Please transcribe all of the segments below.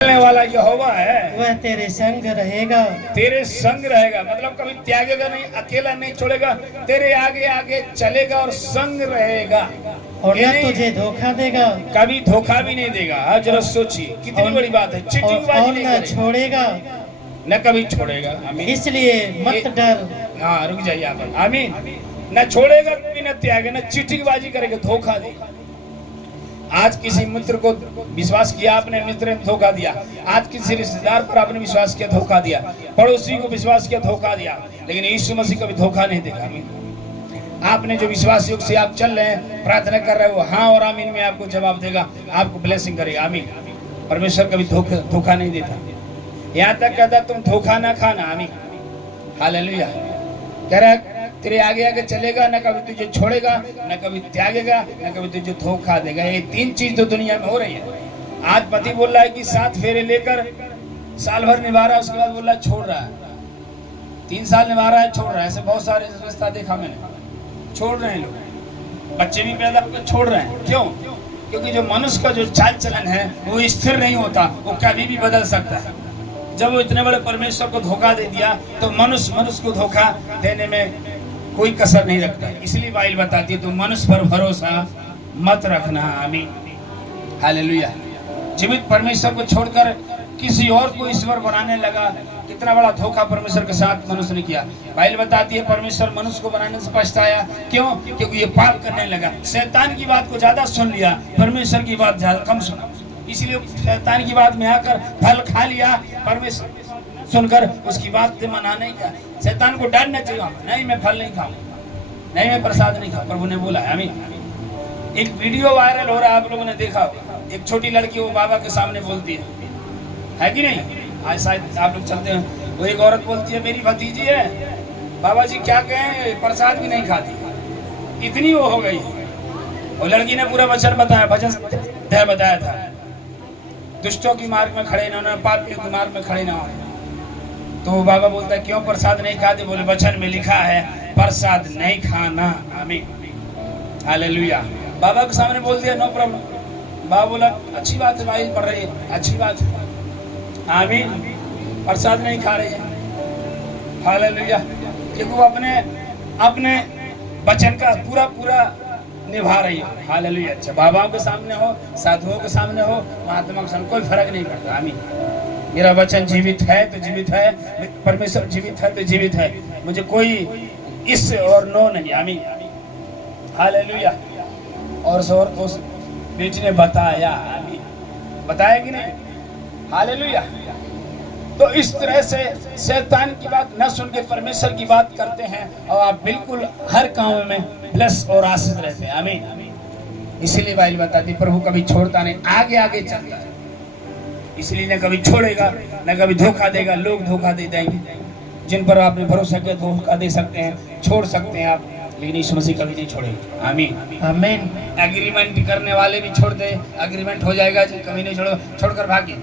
वाला यहोवा है, वह तेरे संग रहेगा। तेरे संग रहेगा मतलब कभी त्यागेगा नहीं, अकेला नहीं छोड़ेगा, तेरे आगे आगे चलेगा और संग रहेगा और न तुझे धोखा देगा, कभी धोखा भी नहीं देगा। आज जरा सोचिए कितनी बड़ी बात है। चीटिंगबाजी और नहीं न करेगा, छोड़ेगा, न कभी छोड़ेगा। आमीन। इसलिए मत डर। हाँ रुक जाइए यहाँ पर। आमीन। न छोड़ेगा कभी, न त्यागे, न चीटिंगबाजी करेगा, धोखा देगा। आज किसी मित्र को विश्वास किया आपने, मित्र ने धोखा दिया। आज किसी रिश्तेदार पर आपने विश्वास किया, धोखा दिया। पड़ोसी को विश्वास किया, धोखा दिया। लेकिन यीशु मसीह कभी धोखा नहीं देगा। आमीन। आपने जो विश्वास योग से आप चल रहे हैं, प्रार्थना कर रहे हैं, वो हाँ और आमीन में आपको जवाब देगा, आपको ब्लेसिंग करेगा। आमीन। परमेश्वर कभी धोखा नहीं देता। यहाँ तक कहता तुम धोखा ना खाना। आमीन। हालेलुया। कह रहा तेरे आगे आगे चलेगा, न कभी तुझे छोड़ेगा, न कभी त्यागेगा, न कभी तुझे धोखा देगा। ये तीन चीज तो दुनिया में हो रही है। आज पति बोल रहा है कि 7 फेरे लेकर साल भर निभा रहा है, उसके बाद बोल रहा है छोड़ रहा है। 3 साल निभा रहा है, छोड़ रहा है। ऐसे बहुत सारे रिश्ता देखा मैंने, छोड़ रहे हैं लोग। बच्चे भी पैदा होकर छोड़ रहे हैं। क्यों? क्योंकि जो मनुष्य का जो चाल चलन है वो स्थिर नहीं होता, वो कभी भी बदल सकता है। जब वो इतने बड़े परमेश्वर को धोखा दे दिया तो मनुष्य को धोखा देने में कोई कसर नहीं रखता। इसलिए बाइबल बताती है तुम मनुष्य पर भरोसा मत रखना। आमीन। हालेलुया। जीवित परमेश्वर को छोड़कर किसी और को ईश्वर बनाने लगा। कितना बड़ा धोखा परमेश्वर के साथ मनुष्य ने किया। बाइबल बताती है परमेश्वर मनुष्य को बनाने से पछताया। क्यों? क्योंकि ये पाप करने लगा। शैतान की बात को ज्यादा सुन लिया, परमेश्वर की बात ज्यादा कम सुना। इसलिए शैतान की बात में आकर फल खा लिया, परमेश्वर सुनकर उसकी बात माना नहीं किया। शैतान को डरना चाहिए, नहीं मैं फल नहीं खाऊं, नहीं मैं प्रसाद नहीं खाऊं। प्रभु ने बोला है। आमीन। एक वीडियो वायरल हो रहा है, आप लोगों ने देखा होगा। एक छोटी लड़की वो बाबा के सामने बोलती है कि नहीं? आज शायद आप लोग चलते हैं, वो एक औरत बोलती है मेरी भतीजी है, बाबा जी क्या कहें, प्रसाद भी नहीं खाती। इतनी वो हो गई। वो लड़की ने पूरा वचन बताया, भजन बताया था, दुष्टों की मार्ग में खड़े न होना, पापियों की मार्ग में खड़े न होना। तो वो बाबा बोलता है क्यों प्रसाद नहीं खाते? बोले वचन में लिखा है प्रसाद नहीं खाना। आमीन। हालेलुया। बाबा के सामने बोल दिया, नो प्रॉब्लम। बाबा बोला अच्छी बात है, भाई पढ़ रही है, अच्छी बात है। आमीन। प्रसाद नहीं खा रही है। हालेलुया। क्योंकि वो अपने वचन का पूरा निभा रही है। हालेलुया। अच्छा, बाबाओं के सामने हो, साधुओं के सामने हो, महात्मा के सामने, कोई फर्क नहीं पड़ता। आमीन। मेरा वचन जीवित है तो जीवित है, परमेश्वर जीवित है तो जीवित है। मुझे कोई इस और नो नहीं। आमीन। हालेलुया। और उस बेटी ने बताया। आमीन। बताया कि नहीं? हालेलुया। तो इस तरह से शैतान की बात न सुन के परमेश्वर की बात करते हैं और आप बिल्कुल हर काम में ब्लेस और आशीष रहते हैं। आमीन। इसीलिए बाइबल बताती प्रभु कभी छोड़ता नहीं, आगे आगे चलता है। इसलिए न कभी छोड़ेगा, न कभी धोखा देगा। लोग धोखा दे देंगे, जिन पर आपने भरोसा किया धोखा दे सकते हैं, छोड़ सकते हैं आप, लेकिन यीशु मसीह कभी नहीं छोड़ेगा। आमीन। आमीन। एग्रीमेंट करने वाले भी छोड़ दे, एग्रीमेंट हो जाएगा जी, कभी नहीं छोड़कर भागे।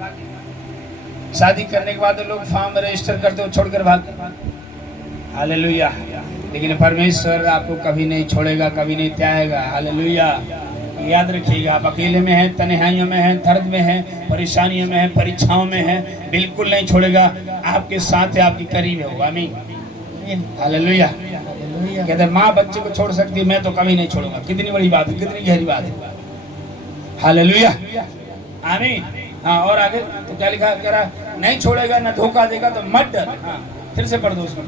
शादी करने के बाद लोग फॉर्म रजिस्टर करते हो, छोड़कर भागे। हालेलुया। लेकिन परमेश्वर आपको कभी नहीं छोड़ेगा, कभी नहीं त्यागेगा। हालेलुया। याद रखिएगा, आप अकेले में हैं, तन्हाइयों में हैं, दर्द में हैं, परेशानियों में हैं, परीक्षाओं में हैं, बिल्कुल नहीं छोड़ेगा। आपके साथ है, आपके करीब है वो। आमीन। हालेलुया। कहते माँ बच्चे को छोड़ सकती है, मैं तो कभी नहीं छोड़ूंगा। कितनी बड़ी बात है, कितनी गहरी बात है। हालेलुया। आमीन। हाँ, और आगे तो क्या लिखा? कह रहा नहीं छोड़ेगा, ना धोखा देगा, तो मत डर। हाँ, फिर से पढ़ दो उसको।